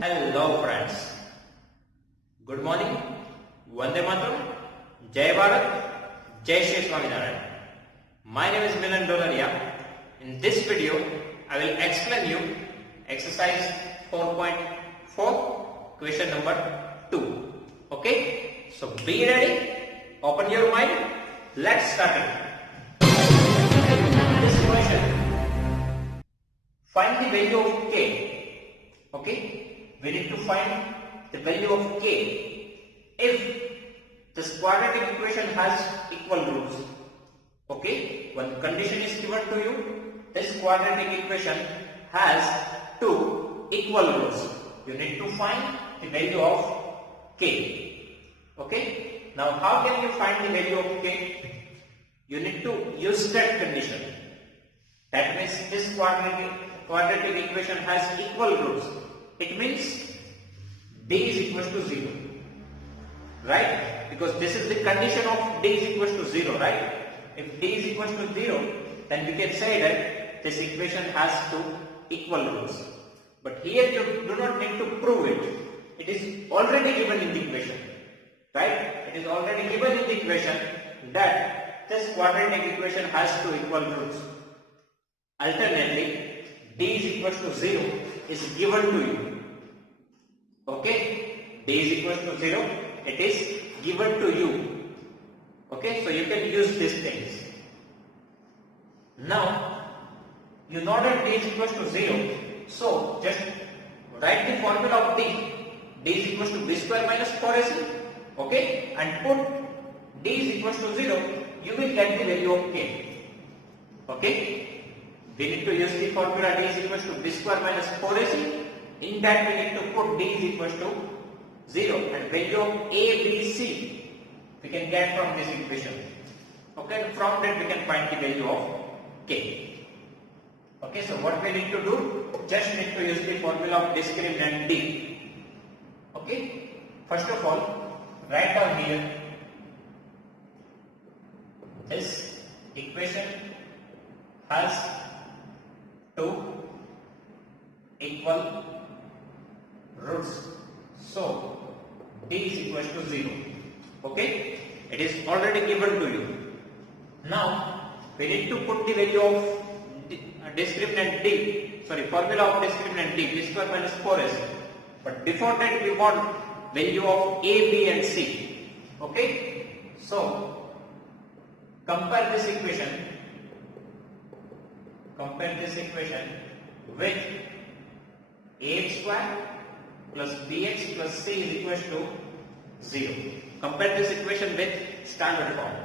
Hello friends. Good morning. Vande Mataram. Jai Bharat. Jai Shri Swaminarayan. My name is Milan Dholariya. In this video, I will explain you exercise 4.4 question number 2. Okay? So be ready. Open your mind. Let's start it. This question. Find the value of k. Okay? We need to find the value of k if this quadratic equation has equal roots. Okay, one condition is given to you. This quadratic equation has two equal roots. You need to find the value of k. Okay, now how can you find the value of k? You need to use that condition. That means this quadratic equation has equal roots. It means d is equal to 0, right? Because this is the condition of d is equal to 0, right? If d is equal to 0, then we can say that this equation has two equal roots. But here you do not need to prove it. It is already given in the equation, right? It is already given in the equation that this quadratic equation has two equal roots. Alternately, d is equal to 0 is given to you. Okay, d is equal to 0, it is given to you. Okay, so you can use these things. Now, you know that d is equal to 0, so just write the formula of d. D is equal to b square minus 4ac. Okay, and put d is equal to 0, you will get the value of k. Okay, we need to use the formula d is equal to b square minus 4ac. In that we need to put d is equal to 0 and value of a, b, c we can get from this equation. Okay, and from that we can find the value of k. Okay, so what we need to do? Just need to use the formula of discriminant d. Okay, first of all, write down here this equation has two equal roots, so d is equal to 0. Okay, it is already given to you. Now we need to put the value of discriminant d, formula of discriminant d, b square minus 4ac. But before that we want value of a, b and c. Okay, so compare this equation with ax square plus bx plus c is equal to 0. Compare this equation with standard form.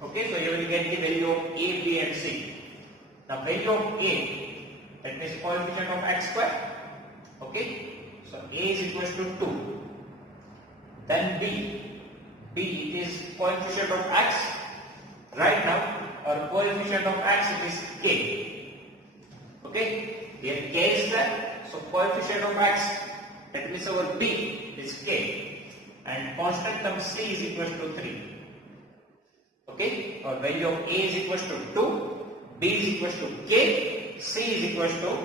Okay, so you will get the value of a, b and c. Now value of a, that means coefficient of x square. Okay, so a is equal to 2. Then b is coefficient of x. Right now our coefficient of x is k. Okay, here k is there, so coefficient of x, that means our b is k, and constant term c is equal to 3. Okay, our value of a is equal to 2, b is equal to k, c is equal to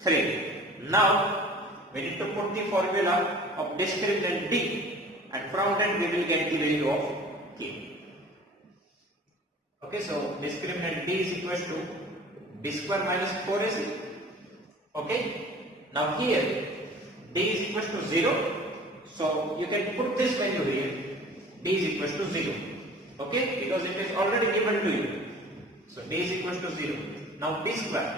3. Now we need to put the formula of discriminant d, and from that we will get the value of k. Okay, so discriminant d is equal to b square minus 4ac. Okay, now here d is equal to 0, so you can put this value here, d is equal to 0. Okay, because it is already given to you. So d is equal to 0. Now b square,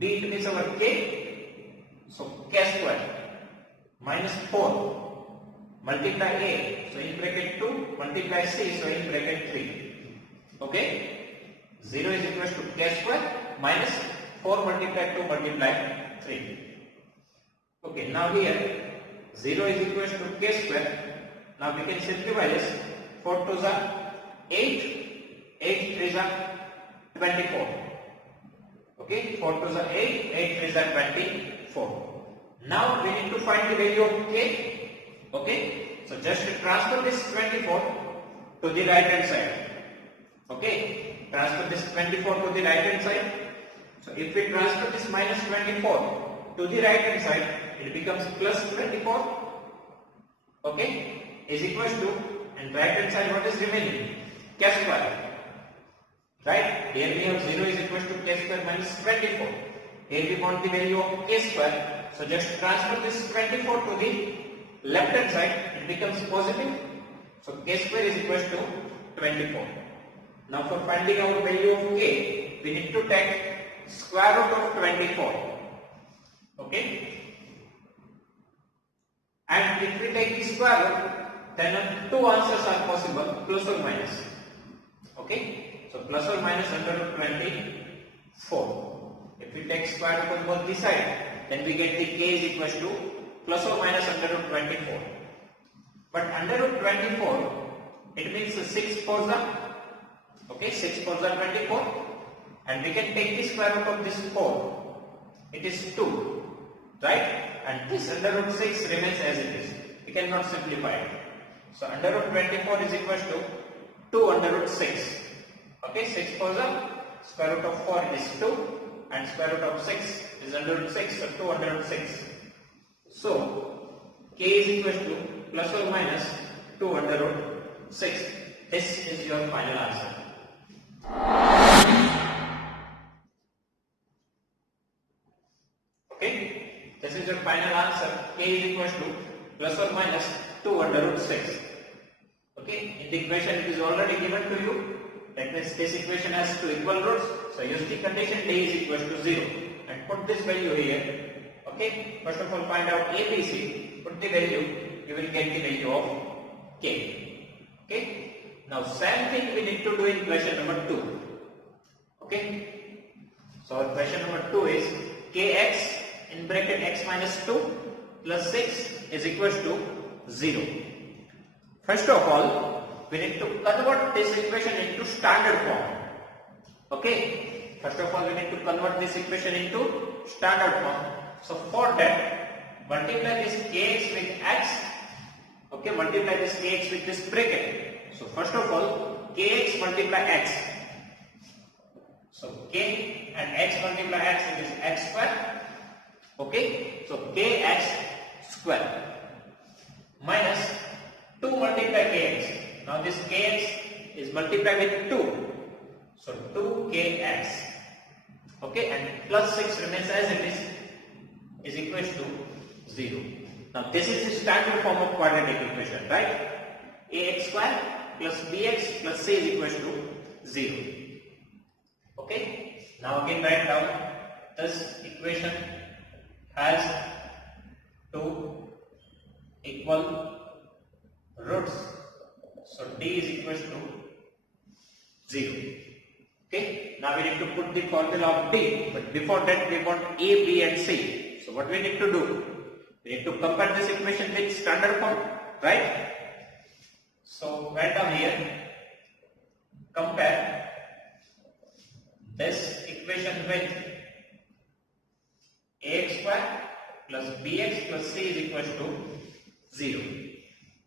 b it means our k, so k square minus 4 multiply a, so in bracket 2 multiply c, so in bracket 3. Okay, 0 is equal to k square minus 4 multiply 2 multiply 3. Okay, now here 0 is equal to k square. Now we can simplify this. 4 2s are 8, 8 3s are 24. Okay, 4 2s are 8, 8 3s are 24. Now we need to find the value of k. Okay, so just transfer this 24 to the right hand side. Okay, transfer this 24 to the right hand side. So if we transfer this minus 24 to the right hand side, it becomes plus 24. Okay, is equals to, and right hand side what is remaining? K square. Right? Here we have 0 is equals to K square minus 24. Here we want the value of K square. So just transfer this 24 to the left hand side, it becomes positive. So K square is equals to 24. Now for finding out value of K, we need to take square root of 24. Okay? And if we take the square root, then two answers are possible, plus or minus. Okay? So plus or minus under root 24. If we take square root on both the sides, then we get the K is equals to plus or minus under root 24. But under root 24, it means 6 4s are, okay, 6 4s are 24, and we can take the square root of this 4. It is 2, right? And this under root 6 remains as it is. We cannot simplify it. So under root 24 is equals to 2 under root 6. Okay, 6 4s are, square root of 4 is 2, and square root of 6 is under root 6, so 2 under root 6. So K is equals to plus or minus 2 under root 6. This is your final answer. Okay, this is your final answer. K is equals to plus or minus 2 under root 6. Okay, in the equation it is already given to you. That means this equation has two equal roots. So use the condition D is equals to 0 and put this value here. Okay, first of all find out ABC, put the value, you will get the value of K. Okay, now same thing we need to do in question number 2. Okay, so our question number 2 is Kx in bracket x minus 2 plus 6 is equals to 0. First of all, we need to convert this equation into standard form. Okay, first of all we need to convert this equation into standard form. So for that, multiply this kx with x. Okay, multiply this kx with this bracket. So first of all, kx multiply x. So k and x multiply x, it is x square. Okay, so kx square minus 2 multiply kx. Now this kx is multiplied with 2. So 2kx. Okay, and plus 6 remains as it is equals to 0. Now this is the standard form of quadratic equation, right? Ax square plus bx plus c is equals to 0. Okay, now again write down this equation has two equal roots. So d is equals to 0. Okay, now we need to put the formula of d, but before that we want a, b and c. So what we need to do? We need to compare this equation with standard form, right? So write down here, compare this equation with ax square plus bx plus c is equals to 0.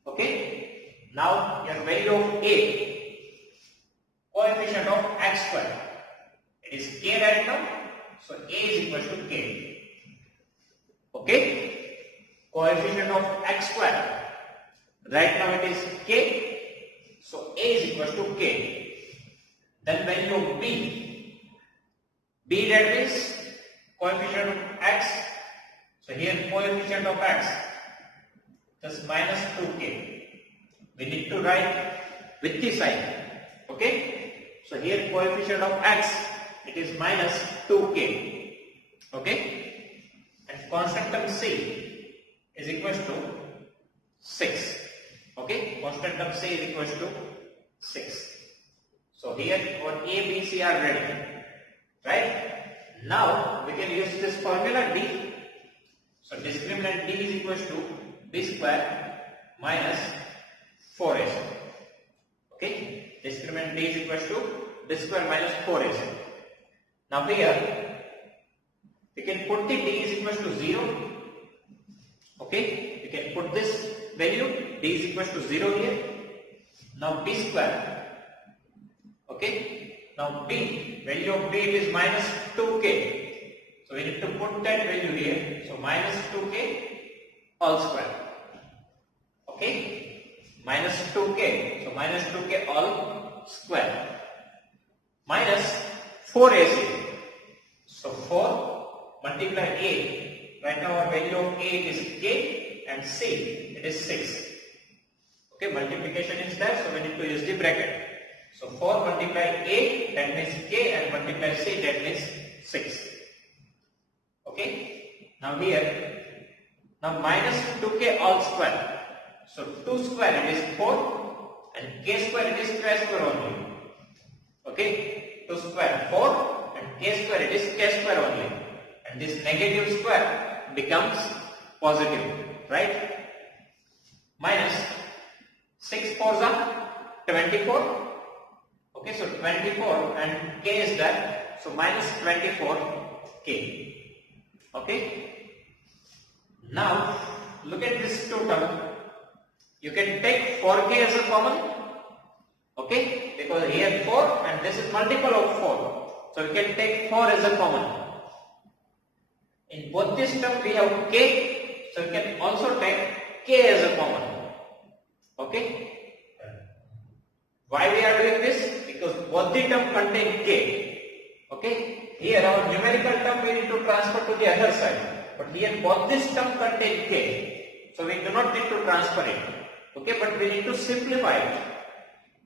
Okay, now your value of a, coefficient of x square, it is k right now, so a is equals to k. Okay, coefficient of x square, right now it is k, so a is equals to k. Then value of b, that means coefficient of x, so here coefficient of x, just minus 2k. We need to write with the sign. Okay, so here coefficient of x, it is minus 2k. Okay, and constant term c is equals to 6. Okay, constant term c is equals to 6. So here our a, b, c are ready, right? Now we can use this formula d. So discriminant d is equals to b square minus 4ac. Okay, discriminant d is equals to b square minus 4ac. Now here we can put the d is equals to 0. Okay, we can put this value d is equals to 0 here. Now b square. Okay, now b, value of b is minus 2k. So we need to put that value here. So minus 2k all square. Okay, minus 2k. So minus 2k all square minus 4ac. So 4 multiply a. Right now our value of a is k and c it is 6. Okay, multiplication is there, so we need to use the bracket. So 4 multiply a, that means k, and multiply c, that means 6. Okay, now here, now minus 2k all square. So 2 square it is 4 and k square it is k square only. Okay, 2 square 4 and k square it is k square only. And this negative square becomes positive, right? Minus 6 4s are 24. Okay, so 24 and k is that, so minus 24k. Okay, now look at this two term. You can take 4k as a common. Okay, because here 4 and this is multiple of 4, so we can take 4 as a common. In both this term we have k, so we can also take k as a common. Okay, why we are doing this? Because both the term contain k. Okay, here our numerical term we need to transfer to the other side, but here both this term contain k, so we do not need to transfer it. Okay, but we need to simplify it.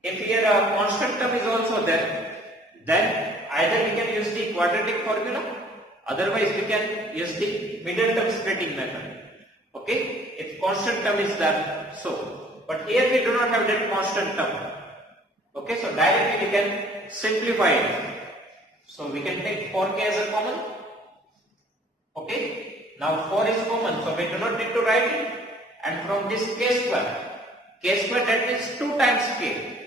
If here a constant term is also there, then either we can use the quadratic formula, otherwise we can use the middle term splitting method. Okay, if constant term is there, so, but here we do not have that constant term. Okay, so directly we can simplify it. So we can take 4k as a common. Okay, now 4 is common, so we do not need to write it. And from this k square that means 2 times k.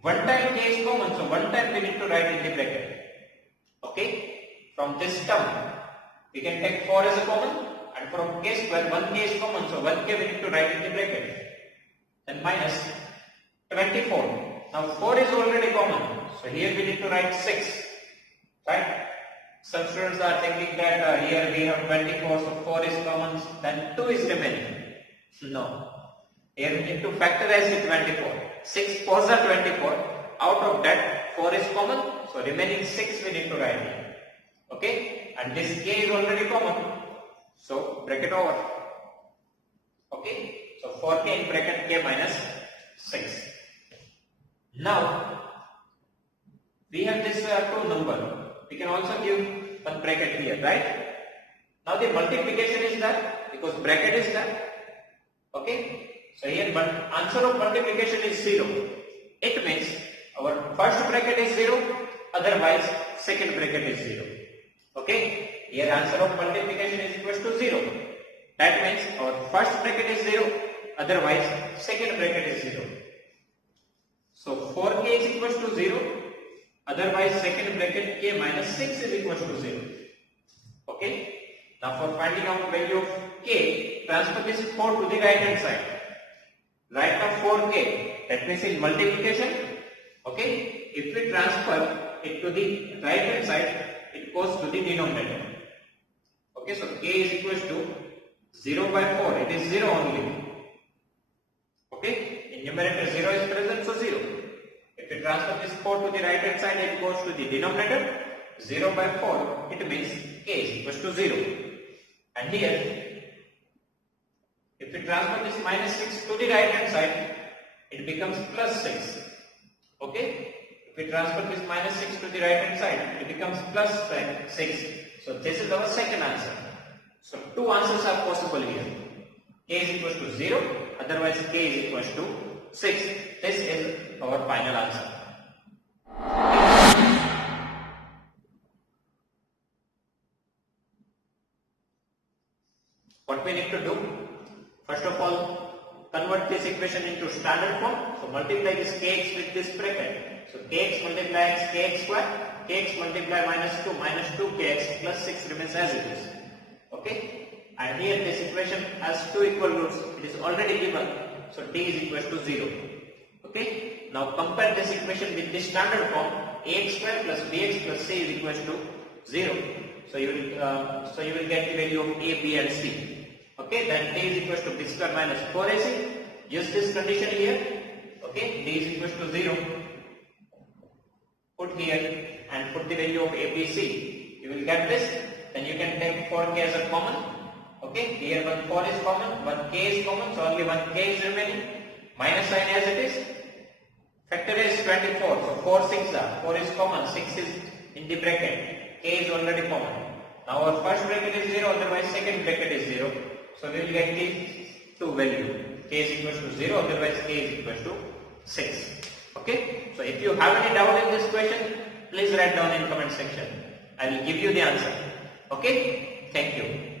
One time k is common, so one time we need to write in the bracket. Okay, from this term we can take 4 as a common, and from k square 1k is common, so 1k we need to write in the bracket. Then minus 24. Now 4 is already common, so here we need to write 6. Right? Some students are thinking that here we have 24, so 4 is common, then 2 is remaining. No. Here we need to factorize the 24. 6 4s are 24. Out of that, 4 is common, so remaining 6 we need to write here. Okay? And this k is already common, so bracket over. Okay? So 4k in bracket k minus 6. Now, we have this 2 number. We can also give one bracket here, right? Now the multiplication is there because bracket is there. Okay? So here answer of multiplication is 0. It means our first bracket is 0, otherwise second bracket is 0. Okay? Here answer of multiplication is equal to 0. That means our first bracket is 0, otherwise second bracket is 0. So 4k is equal to 0, otherwise second bracket k minus 6 is equal to 0. Okay? Now for finding out value of k, transfer this 4 to the right hand side. Write now 4k, that means in multiplication. Okay? If we transfer it to the right hand side, it goes to the denominator. Okay, so k is equal to 0 by 4, it is 0 only. Okay? In numerator 0 is present, so 0. If we transfer this 4 to the right hand side, it goes to the denominator. 0 by 4, it means k is equal to 0. And here, if we transfer this minus 6 to the right hand side, it becomes plus 6. Okay? If we transfer this minus 6 to the right hand side, it becomes plus 6. So this is our second answer. So two answers are possible here. K is equal to 0, otherwise k is equal to 6. This is our final answer. What we need to do? First of all, convert this equation into standard form. So multiply this kx with this bracket. So kx multiply x, kx square, kx multiply minus 2 kx plus 6 remains as it is. Okay? And here this equation has two equal roots. It is already given. So d is equal to 0. Okay? Now compare this equation with the standard form. Ax square plus bx plus c is equal to 0. So you will get the value of A, B and C. Okay, then D is equal to B square minus 4AC. Use this condition here. Okay, D is equal to 0. Put here and put the value of A, B, C. You will get this. Then you can take 4K as a common. Okay, here 1 4 is common, 1 K is common, so only 1 K is remaining. Minus sign as it is. Factor is 24, so 4 6 are. 4 is common, 6 is in the bracket. K is already common. Now our first bracket is 0, otherwise second bracket is 0. So we will get the 2 value. K is equal to 0, otherwise K is equal to 6. Okay, so if you have any doubt in this question, please write down in comment section. I will give you the answer. Okay, thank you.